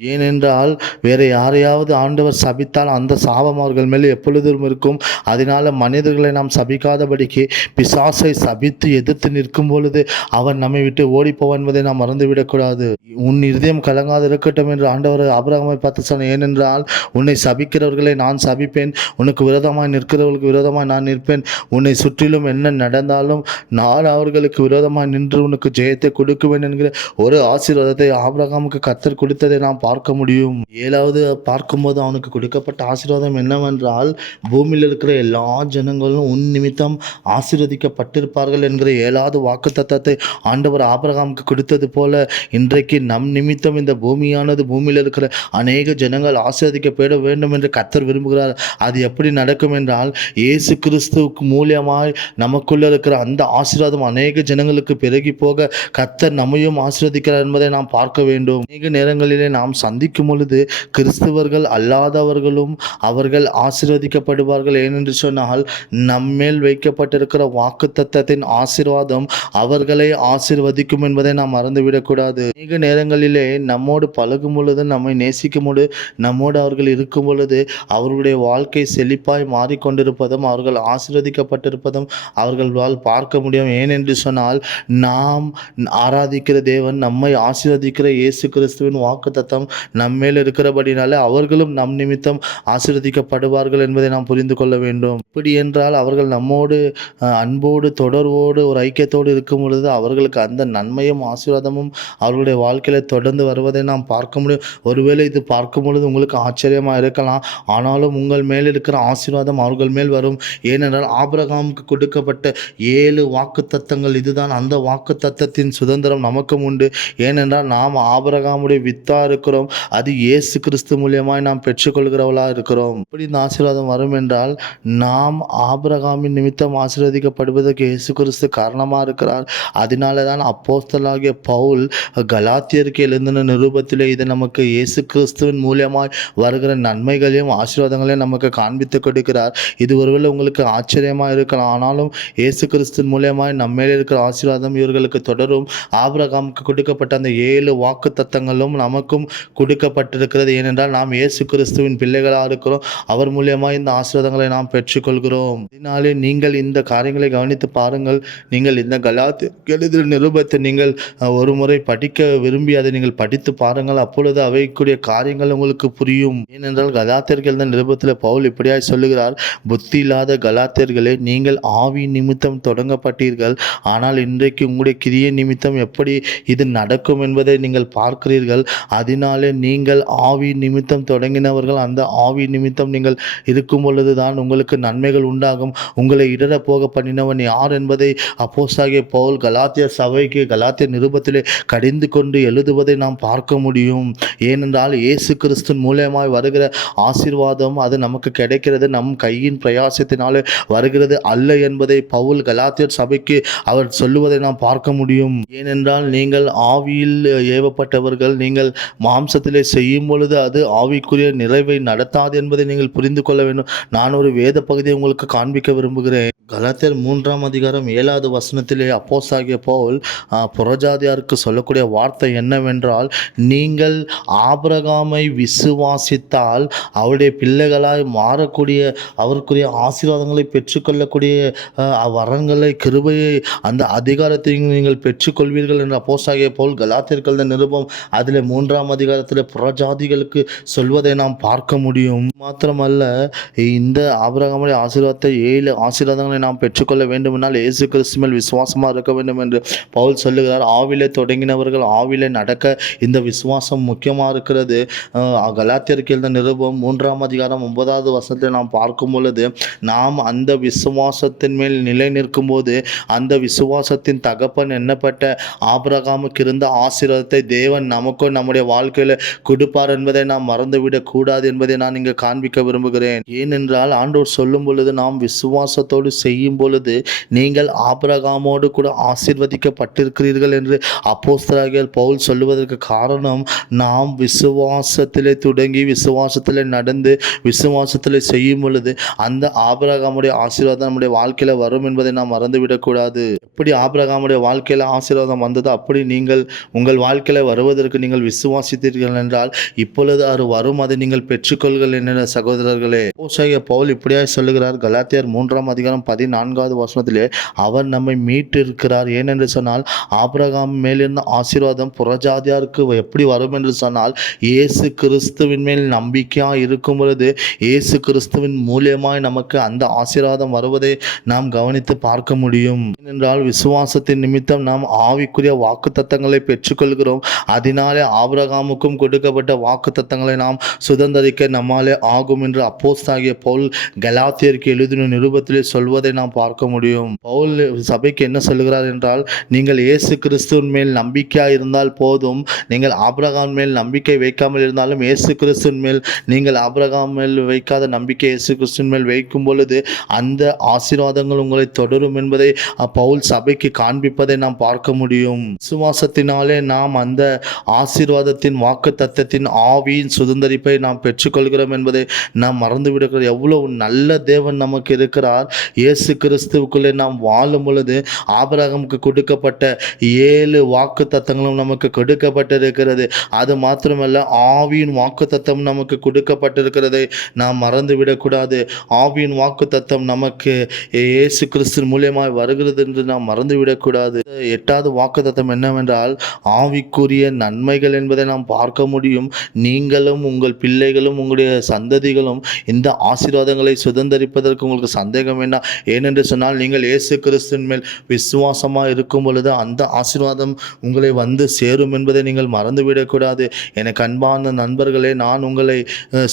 ஏனென்றால் வேற யாரையாவது ஆண்டவர் சபித்தால் அந்த சாபம் அவர்கள் மேல் எப்பொழுதும் இருக்கும். அதனால மனிதர்களை நாம் சபிக்காதபடிக்கு பிசாசை சபித்து எதிர்த்து நிற்கும் பொழுது அவன் நம்மை விட்டு ஓடிப்போவான் என்பதை நாம் மறந்துவிடக்கூடாது. உன் இருதயம் கலங்காது இருக்கட்டும் என்று ஆண்டவர் ஆபிரகாமை பார்த்து சொன்னார். ஏனென்றால் உன்னை சபிக்கிறவர்களை நான் சபிப்பேன், உனக்கு விரோதமாய் நிற்கிறவர்களுக்கு விரோதமாய் நான் நிற்பேன். உன்னை சுற்றிலும் என்ன நடந்தாலும் நான் அவர்களுக்கு விரோதமாய் நின்று உனக்கு ஜெயத்தை கொடுக்குவேன் என்கிற ஒரு ஆசீர்வாதத்தை ஆபிரகாமுக்கு கர்த்தர் கொடுத்ததை நாம் பார்க்க முடியும். 7வது பார்க்கும்போது அவனுக்கு கொடுக்கப்பட்ட ஆசீர்வாதம் என்னவென்றால், பூமியில் இருக்கிற எல்லா ஜனங்களும் உன் நிமித்தம் ஆசீர்வதிக்கப்பட்டிருப்பார்கள் என்கிற 7வது வாக்குத்தத்தத்தை ஆண்டவர் ஆபிரகாமுக்கு கொடுத்தது போல இன்றைக்கு நம் நிமித்தம் இந்த பூமியில் இருக்கிற அநேக ஜனங்கள் ஆசீர்வதிக்கப்பட வேண்டும் என்று கர்த்தர் விரும்புகிறார். அது எப்படி நடக்கும் என்றால், இயேசு கிறிஸ்துவுக்கு மூலியமாய் நமக்குள்ள இருக்கிற அந்த ஆசீர்வாதம் அநேக ஜனங்களுக்கு பெருகி போக கர்த்தர் நம்மையும் ஆசீர்வதிக்கிறார் என்பதை நாம் பார்க்க வேண்டும். அநேக நேரங்களிலே நாம் சந்திக்கும் பொழுது கிறிஸ்தவர்கள் அல்லாதவர்களும் அவர்கள் ஆசீர்வதிக்கப்படுவார்கள். ஏனென்று சொன்னால், நம்மேல் வைக்கப்பட்டிருக்கிற வாக்குத்தத்தத்தின் ஆசீர்வாதம் அவர்களை ஆசீர்வதிக்கும் என்பதை நாம் மறந்துவிடக்கூடாது. அநேக நேரங்களிலே நம்மோடு பழகும் பொழுது, நம்மை நேசிக்கும் பொழுது, நம்மோடு அவர்கள் இருக்கும் பொழுது அவர்களுடைய வாழ்க்கை செழிப்பாய் மாறிக்கொண்டிருப்பதும் அவர்கள் ஆசீர்வதிக்கப்பட்டிருப்பதும் அவர்களால் பார்க்க முடியும். ஏனென்று சொன்னால், நாம் ஆராதிக்கிற தேவன், நம்மை ஆசீர்வதிக்கிற இயேசு கிறிஸ்துவின் வாக்குத்தத்தம் நம்மேல் இருக்கிறபடினால அவர்களும் நம் நிமித்தம் ஆசீர்வதிக்கப்படுவார்கள் என்பதை நாம் புரிந்து கொள்ள வேண்டும். இப்படி என்றால் அவர்கள் நம்மோடு அன்போடு தொடர்போடு ஒரு ஐக்கியத்தோடு இருக்கும் பொழுது அவர்களுக்கு அந்த நன்மையும் ஆசீர்வாதமும் அவர்களுடைய வாழ்க்கையில தொடர்ந்து வருவதை நாம் பார்க்க முடியும். ஒருவேளை இது பார்க்கும் பொழுது உங்களுக்கு ஆச்சரியமாக இருக்கலாம், ஆனாலும் உங்கள் மேல் இருக்கிற ஆசீர்வாதம் அவர்கள் மேல் வரும். ஏனென்றால் ஆபிரகாமுக்கு கொடுக்கப்பட்ட 7 வாக்குத்தத்தங்கள் இதுதான். அந்த வாக்குத்தத்தத்தின் சுதந்திரம் நமக்கும் உண்டு. ஏனென்றால் நாம் ஆபிரகாமுடைய வித்தா இருக்கிறோம். அது இயேசு கிறிஸ்து மூலியமாய் நாம் பெற்றுக்கொள்கிறவர்களாக இருக்கிறோம். இப்படி இந்த ஆசீர்வாதம் வரும் என்றால், நாம் ஆபிரகாமின் நிமித்தம் ஆசீர்வதிக்கப்படுவதற்கு இயேசு கிறிஸ்து காரணமாக இருக்கிறார். அதனால தான் அப்போஸ்தலனாகிய பவுல் கலாத்தியருக்கு எழுதின நிருபத்திலே இது நமக்கு இயேசு கிறிஸ்துவின் மூலியமாய் வருகிற நன்மைகளையும் ஆசீர்வாதங்களையும் நமக்கு காண்பித்து கொடுக்கிறார். இது ஒருவேளை உங்களுக்கு ஆச்சரியமாக இருக்கலாம், ஆனாலும் இயேசு கிறிஸ்துவின் மூலியமாய் நம்மேலே இருக்கிற ஆசீர்வாதம் இவர்களுக்கு தொடரும். ஆபிரகாமுக்கு கொடுக்கப்பட்ட அந்த 7 வாக்கு தத்தங்களும் நமக்கும் கொடுக்கப்பட்டிருக்கிறது. ஏனென்றால் நாம் இயேசு கிறிஸ்துவின் பிள்ளைகளாக இருக்கிறோம். அவர் மூலியமாக இந்த ஆசீர்வாதங்களை நாம் பெற்றுக்கொள்கிறோம். இதனாலே நீங்கள் இந்த காரியங்களை கவனித்து பாருங்கள். நீங்கள் இந்த கலாத்தியருக்கு எழுதின நிருபத்தை நீங்கள் ஒரு முறை படிக்க விரும்பி அதை நீங்கள் படித்து பாருங்கள். அப்பொழுது அவைக்குரிய காரியங்கள் உங்களுக்கு புரியும். ஏனென்றால் கலாத்தியருக்கு எழுதின நிருபத்தில் பவுல் இப்படியாய் சொல்லுகிறார், புத்தி இல்லாத கலாத்தியர்களே, நீங்கள் ஆவி நிமித்தம் தொடங்கப்பட்டீர்கள், ஆனால் இன்றைக்கு உங்களுடைய கிரியை நிமித்தம் எப்படி இது நடக்கும் என்பதை நீங்கள் பார்க்கிறீர்கள். அதனாலே நீங்கள் ஆவி நிமித்தம் தொடங்கினவர்கள், அந்த ஆவி நிமித்தம் நீங்கள் இருக்கும் பொழுதுதான் உங்களுக்கு நன்மைகள் உண்டாகும். உங்களை இடர போக பண்ணினவன் யார் என்பதை அப்போஸ்தலனாகிய பவுல் கலாத்திய சபைக்கு கலாத்திய நிருபத்திலே கடிந்து கொண்டு எழுதுவதை நாம் பார்க்க முடியும். ஏனென்றால் இயேசு கிறிஸ்துவின் மூலமாய் வருகிற ஆசீர்வாதம் அது நமக்கு கிடைக்கிறது, நம் கையின் பிரயாசத்தினாலே வருகிறது அல்ல என்பதை பவுல் கலாத்தியர் சபைக்கு அவர் சொல்லுவதை நாம் பார்க்க முடியும். ஏனென்றால் நீங்கள் ஆவியில் ஏவப்பட்டவர்கள், நீங்கள் மாம்சத்திலே செய்யும் பொழுது அது ஆவிக்குரிய நிறைவை நடத்தாது என்பதை நீங்கள் புரிந்து கொள்ள வேண்டும். நான் ஒரு வேத பகுதியை உங்களுக்கு காண்பிக்க விரும்புகிறேன். கலாத்தியர் 3ஆம் அதிகாரம் 7வது வசனத்திலே அப்போஸ்தலனாகிய பவுல் புறஜாதியாருக்கு சொல்லக்கூடிய வார்த்தை என்னவென்றால், நீங்கள் ஆபிரகாமை விசுவாசித்தால் அவருடைய பிள்ளைகளாய் மாறக்கூடிய அவருக்குரிய ஆசீர்வாதங்களை பெற்றுக்கொள்ளக்கூடிய வரங்களை கிருபையை அந்த அதிகாரத்தை நீங்கள் பெற்றுக்கொள்வீர்கள் என்று அப்போஸ்தலனாகிய பவுல் கலாத்தியருக்கு எழுதின நிருபம் அதில் 3ஆம் அதிகாரத்தில் புறஜாதிகளுக்கு சொல்வதை நாம் பார்க்க முடியும். மாத்திரமல்ல, இந்த ஆபிரகாமுடைய ஆசீர்வாதத்தை 7 ஆசீர்வாதங்களை நாம் பெற்றுக்கொள்ள வேண்டுமென்றால் இயேசு கிறிஸ்து மேல் விசுவாசமாக இருக்க வேண்டும் என்று பவுல் சொல்லுகிறார். ஆவிலே தொடங்கினவர்கள் ஆவிலே நடக்க இந்த விசுவாசம் முக்கியமாக இருக்கிறது. கலாத்தியருக்கு எழுதின நிருபம் 3ஆம் அதிகாரம் 9வது வசனத்தை நாம் பார்க்கும் பொழுது, நாம் அந்த விசுவாசத்தின் மேல் நிலை நிற்கும் போது அந்த விசுவாசத்தின் தகப்பன் எண்ணப்பட்ட ஆபிரகாமுக்கு இருந்த ஆசீர்வாதத்தை தேவன் நமக்கும் நம்முடைய வாழ்க்கையில் கொடுப்பார் என்பதை நாம் மறந்துவிடக் கூடாது என்பதை நான் இங்கு காண்பிக்க விரும்புகிறேன். ஏனென்றால் ஆண்டவர் சொல்லும் பொழுது, நாம் விசுவாசத்தோடு செய்யும் பொழுது நீங்கள் ஆபிரகாமோடு கூட ஆசீர்வதிக்கப்பட்டிருக்கிறீர்கள் என்று அப்போஸ்தலனாகிய பவுல் சொல்லுவதற்கு காரணம், நாம் விசுவாசத்திலே தொடங்கி விசுவாசத்திலே நடந்து விசுவாசத்திலே செய்யும் பொழுது அந்த ஆபிரகாமுடைய ஆசீர்வாதம் நம்முடைய வாழ்க்கையில் வரும் என்பதை நாம் மறந்துவிடக்கூடாது. எப்படி ஆபிரகாமுடைய வாழ்க்கையில் ஆசீர்வாதம் வந்ததோ அப்படி நீங்கள் உங்கள் வாழ்க்கையில் வருவதற்கு நீங்கள் விசுவாசித்து பெற்றிருந்தீர்கள் என்றால் இப்பொழுது அது வரும், அதை நீங்கள் பெற்றுக்கொள்கள் என்ற சகோதரர்களே. அப்போஸ்தலனாகிய பவுல் இப்படியாய் சொல்லுகிறார். கலாத்தியர் 3 வசனத்திலே அவர் நம்மை மீட்டிருக்கிறார். ஏனென்று சொன்னால் ஆபிரகாம் மேலிருந்த ஆசீர்வாதம் புறஜாதியாருக்கு எப்படி வரும் என்று சொன்னால் இயேசு கிறிஸ்துவின் மேல் நம்பிக்கையாக இருக்கும் பொழுது இயேசு கிறிஸ்துவின் மூலியமாய் நமக்கு அந்த ஆசீர்வாதம் வருவதை நாம் கவனித்து பார்க்க முடியும். ஏனென்றால் விசுவாசத்தின் நிமித்தம் நாம் ஆவிக்குரிய வாக்குத்தத்தங்களை பெற்றுக்கொள்கிறோம். அதனாலே ஆபிரகாமுக்கும் கொடுக்கப்பட்ட வாக்குத்தத்தங்களை நாம் சுதந்தரிக்க நம்மாலே ஆகும் என்று அப்போஸ்தலனாகிய பவுல் கலாத்தியருக்கு எழுதின நிருபத்திலே சொல்வதை நாம் பார்க்க முடியும். பவுல் சபைக்கு என்ன சொல்லுகிறார் என்றால், நீங்கள் இயேசு கிறிஸ்துவின் மேல் நம்பிக்கையாக இருந்தால் போதும். நீங்கள் ஆபிரகாம் மேல் நம்பிக்கை வைக்காமல் இருந்தாலும் இயேசு கிறிஸ்துவின் மேல் நீங்கள் ஆபிரகாம் மேல் வைக்காத நம்பிக்கை இயேசு கிறிஸ்துவின் மேல் வைக்கும் பொழுது அந்த ஆசீர்வாதங்கள் உங்களை தொடரும் என்பதை பவுல் சபைக்கு காண்பிப்பதை நாம் பார்க்க முடியும். விசுவாசத்தினாலே நாம் அந்த ஆசீர்வாதத்தின் வாக்கு தத்தத்தின் ஆவியின் சுதந்தரிப்பை நாம் பெற்றுக்கொள்கிறோம் என்பதை நாம் மறந்துவிடுகிறோம். எவ்வளவு நல்ல தேவன் நமக்கு இருக்கிறார். இயேசு கிறிஸ்துவுக்குள்ளே நாம் வாழும் பொழுது ஆபிரகாமுக்கு கொடுக்கப்பட்ட 7 வாக்கு தத்தங்களும் நமக்கு கொடுக்கப்பட்டிருக்கிறது. அது மாத்திரமல்ல, ஆவியின் வாக்கு தத்தம் நமக்கு கொடுக்கப்பட்டிருக்கிறதை நாம் மறந்துவிடக்கூடாது. ஆவியின் வாக்கு தத்தம் நமக்கு இயேசு கிறிஸ்து மூலியமாய் வருகிறது என்று நாம் மறந்துவிடக்கூடாது. 8வது வாக்கு தத்தம் என்னவென்றால் ஆவிக்குரிய நன்மைகள் என்பதை நாம் பார்க்க முடியும். நீங்களும் உங்கள் பிள்ளைகளும் உங்களுடைய சந்ததிகளும் இந்த ஆசீர்வாதங்களை சுதந்தரிப்பதற்கு உங்களுக்கு சந்தேகம் வேண்டாம். ஏனென்று சொன்னால் நீங்கள் இயேசு கிறிஸ்துவின் மேல் விசுவாசமாக இருக்கும் பொழுது அந்த ஆசீர்வாதம் உங்களை வந்து சேரும் என்பதை நீங்கள் மறந்துவிடக்கூடாது. எனக்கு அன்பான நண்பர்களே, நான் உங்களை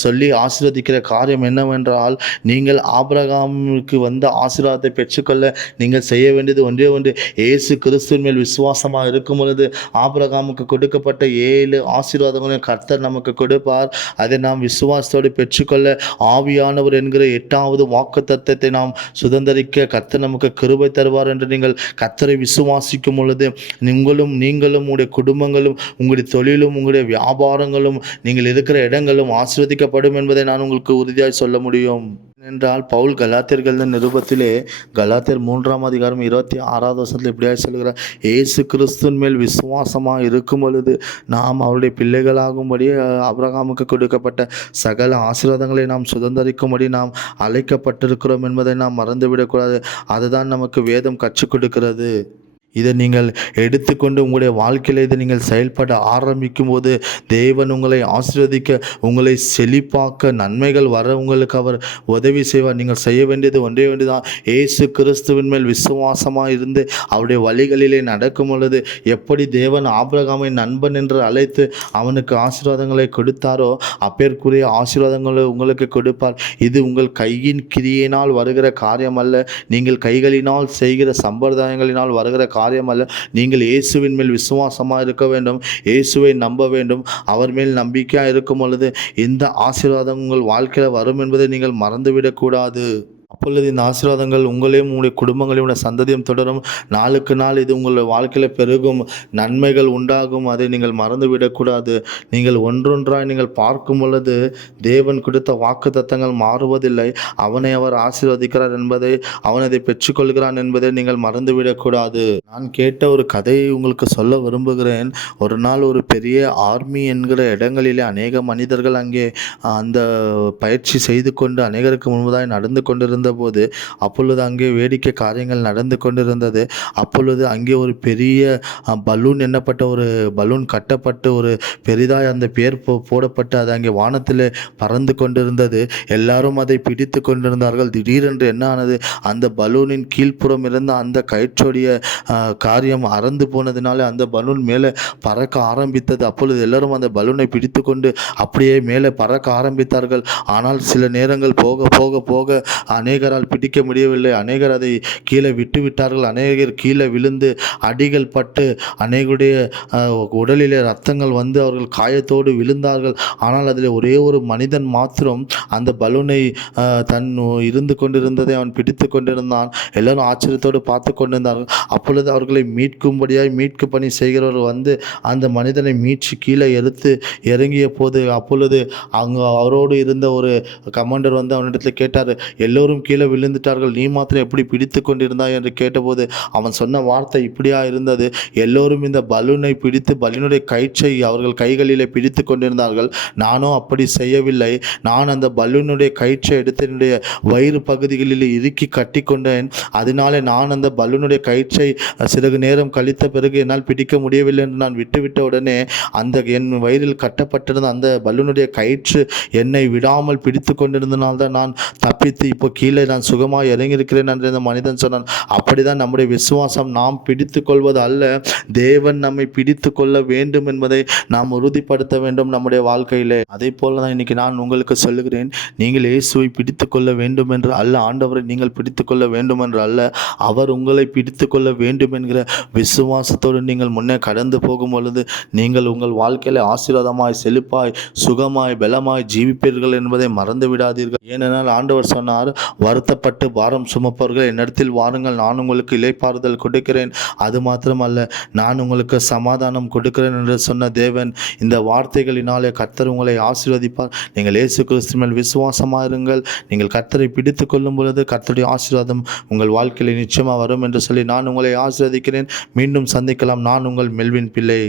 சொல்லி ஆசீர்வதிக்கிற காரியம் என்னவென்றால், நீங்கள் ஆபிரகாமுக்கு வந்த ஆசீர்வாதத்தை பெற்றுக்கொள்ள நீங்கள் செய்ய வேண்டியது ஒன்றே ஒன்று. இயேசு கிறிஸ்துவின் மேல் விசுவாசமாக இருக்கும் பொழுது ஆபிரகாமுக்கு கொடுக்கப்பட்ட 7 ஆசீர்வாதங்களையும் கர்த்தர் நமக்கு கொடுப்பார். அதை நாம் விசுவாசத்தோடு பெற்றுக்கொள்ள ஆவியானவர் என்கிற 8வது வாக்கு தத்தத்தை நாம் சுதந்தரிக்க கர்த்தர் நமக்கு கிருபை தருவார் என்று நீங்கள் கர்த்தரை விசுவாசிக்கும் பொழுது நீங்களும் உங்களுடைய குடும்பங்களும் உங்களுடைய தொழிலும் உங்களுடைய வியாபாரங்களும் நீங்கள் இருக்கிற இடங்களும் ஆசீர்வதிக்கப்படும் என்பதை நான் உங்களுக்கு உறுதியாக சொல்ல முடியும். என்றால் பவுல் கலாத்தியர்கள் நிருபத்திலே கலாத்தியர் 3 வசனத்தில் இப்படியாக சொல்கிறார். இயேசு கிறிஸ்துவின் மேல் விசுவாசமாக இருக்கும் பொழுது நாம் அவருடைய பிள்ளைகளாகும்படி ஆபிரகாமுக்கு கொடுக்கப்பட்ட சகல ஆசீர்வாதங்களை நாம் சுதந்தரிக்கும்படி நாம் அழைக்கப்பட்டிருக்கிறோம் என்பதை நாம் மறந்துவிடக்கூடாது. அதுதான் நமக்கு வேதம் கற்றுக் கொடுக்கிறது. இதை நீங்கள் எடுத்துக்கொண்டு உங்களுடைய வாழ்க்கையில் இதை நீங்கள் செயல்பட ஆரம்பிக்கும் போது தேவன் உங்களை ஆசீர்வதிக்க, உங்களை செழிப்பாக்க, நன்மைகள் வர உங்களுக்கு அவர் உதவி செய்வார். நீங்கள் செய்ய வேண்டியது ஒன்றே ஒன்றுதான். இயேசு கிறிஸ்துவின் மேல் விசுவாசமாக இருந்து அவருடைய வழிகளிலே நடக்கும் பொழுது எப்படி தேவன் ஆபிரகாமை நண்பன் என்று அழைத்து அவனுக்கு ஆசீர்வாதங்களை கொடுத்தாரோ அப்பேற்குரிய ஆசீர்வாதங்களை உங்களுக்கு கொடுப்பார். இது உங்கள் கையின் கிரியினால் வருகிற காரியம் அல்ல, நீங்கள் கைகளினால் செய்கிற சம்பிரதாயங்களினால் வருகிற காரியம் அல்ல. நீங்கள் இயேசுவின் மேல் விசுவாசமாக இருக்க வேண்டும். இயேசுவை நம்ப வேண்டும். அவர் மேல் நம்பிக்கையாக இருக்கும் பொழுது இந்த ஆசீர்வாதம் உங்கள் வாழ்க்கையில் வரும் என்பதை நீங்கள் மறந்துவிடக்கூடாது. அப்பொழுது இந்த ஆசீர்வாதங்கள் உங்களையும் உங்களுடைய குடும்பங்களையும் சந்ததியும் தொடரும். நாளுக்கு நாள் இது உங்களுடைய வாழ்க்கையில் பெருகும், நன்மைகள் உண்டாகும். அதை நீங்கள் மறந்துவிடக்கூடாது. நீங்கள் ஒன்றொன்றாய் நீங்கள் பார்க்கும் பொழுது தேவன் கொடுத்த வாக்கு தத்தங்கள் மாறுவதில்லை. அவனை அவர் ஆசீர்வதிக்கிறார் என்பதை, அவன் அதை பெற்றுக்கொள்கிறான் என்பதை நீங்கள் மறந்துவிடக்கூடாது. நான் கேட்ட ஒரு கதையை உங்களுக்கு சொல்ல விரும்புகிறேன். ஒரு நாள் ஒரு பெரிய ஆர்மி என்கிற இடங்களிலே அநேக மனிதர்கள் அங்கே அந்த பயிற்சி செய்து கொண்டு அநேகருக்கு முன்பதாய் நடந்து கொண்டிருந்த போது அப்பொழுது அங்கே வேடிக்கை காரியங்கள் நடந்து கொண்டிருந்தது. அப்பொழுது அங்கே ஒரு பெரிய பலூன் எண்ணப்பட்ட ஒரு பலூன் கட்டப்பட்டு ஒரு பெரிதாய் அந்த பேர் போடப்பட்டு அது அங்கே வானத்தில் பறந்து கொண்டிருந்தது. எல்லாரும் அதை பிடித்து கொண்டிருந்தார்கள். திடீரென்று என்ன ஆனது, அந்த பலூனின் கீழ்ப்புறம் இருந்த அந்த கயிற்றுடைய காரியம் அறந்து போனதினால அந்த பலூன் மேலே பறக்க ஆரம்பித்தது. அப்பொழுது எல்லாரும் அந்த பலூனை பிடித்து கொண்டு அப்படியே மேலே பறக்க ஆரம்பித்தார்கள். ஆனால் சில நேரங்கள் போக போக போக அநேகரால் பிடிக்க முடியவில்லை. அநேகர் அதை கீழே விட்டு விட்டார்கள். அநேகர் கீழே விழுந்து அடிகள் பட்டு அநேகருடைய உடலிலே ரத்தங்கள் வந்து அவர்கள் காயத்தோடு விழுந்தார்கள். ஆனால் அதில் ஒரே ஒரு மனிதன் மாத்திரம் அந்த பலூனை தன் இருந்து கொண்டிருந்ததை அவன் பிடித்து கொண்டிருந்தான். எல்லாரும் ஆச்சரியத்தோடு பார்த்து கொண்டிருந்தார்கள். அப்பொழுது அவர்களை மீட்கும்படியாய் மீட்கு பணி செய்கிறவர்கள் வந்து அந்த மனிதனை மீட்சி கீழே எடுத்து இறங்கிய போது அப்பொழுது அவரோடு இருந்த ஒரு கமாண்டர் வந்து அவனிடத்தில் கேட்டார், எல்லோரும் எல்லோரும் கீழே விழுந்துட்டார்கள், நீ மாத்திரம் எப்படி பிடித்து கொண்டிருந்தாய் என்று கேட்டபோது அவன் சொன்ன வார்த்தை இப்படியா இருந்தது, எல்லோரும் இந்த பலூனை பிடித்து பலூனுடைய கயிற்றை அவர்கள் கைகளிலே பிடித்து கொண்டிருந்தார்கள், நானோ அப்படி செய்யவில்லை. நான் அந்த பலூனுடைய கயிற்றை எடுத்து என்னுடைய வயிறு பகுதிகளில் இறுக்கி கட்டி கொண்டேன். அதனாலே நான் அந்த பலூனுடைய கயிற்றை சிறிது நேரம் கழித்த பிறகு என்னால் பிடிக்க முடியவில்லை என்று நான் விட்டுவிட்ட உடனே அந்த என் வயிறில் கட்டப்பட்டிருந்த அந்த பலூனுடைய கயிற்று என்னை விடாமல் பிடித்து கொண்டிருந்தனால்தான் நான் தப்பித்து இப்போ கீழே நான் சுகமாக இறங்கியிருக்கிறேன் என்று அந்த மனிதன் சொன்னான். அப்படிதான் நம்முடைய விசுவாசம், நாம் பிடித்து கொள்வது அல்ல, தேவன் நம்மை பிடித்து கொள்ள வேண்டும் என்பதை நாம் உறுதிப்படுத்த வேண்டும் நம்முடைய வாழ்க்கையிலே. அதே போல தான் இன்னைக்கு நான் உங்களுக்கு சொல்லுகிறேன், நீங்கள் இயேசுவை பிடித்து கொள்ள வேண்டும் என்று அல்ல, ஆண்டவரை நீங்கள் பிடித்து கொள்ள வேண்டும் என்று அல்ல, அவர் உங்களை பிடித்து கொள்ள வேண்டும் என்கிற விசுவாசத்தோடு நீங்கள் முன்னே கடந்து போகும் பொழுது நீங்கள் உங்கள் வாழ்க்கையில ஆசீர்வாதமாய், செழிப்பாய், சுகமாய், பலமாய் ஜீவிப்பீர்கள் என்பதை மறந்து விடாதீர்கள். ஏனென்றால் ஆண்டவர் சொன்னார், வருத்தப்பட்டு பாரம் சுமப்பவர்கள் என்னிடத்தில் வாருங்கள், நான் உங்களுக்கு இளைப்பாறுதல் கொடுக்கிறேன், அது மாத்திரமல்ல நான் உங்களுக்கு சமாதானம் கொடுக்கிறேன் என்று சொன்ன தேவன். இந்த வார்த்தைகளினாலே கர்த்தர் உங்களை ஆசீர்வதிப்பார். நீங்கள் இயேசு கிறிஸ்து மேல் விசுவாசமாயிருங்கள். நீங்கள் கர்த்தரை பிடித்து கொள்ளும் பொழுது கர்த்தருடைய ஆசீர்வாதம் உங்கள் வாழ்க்கையில் நிச்சயமாக வரும் என்று சொல்லி நான் உங்களை ஆசீர்வதிக்கிறேன். மீண்டும் சந்திக்கலாம். நான் உங்கள் மெல்வின் பிள்ளை.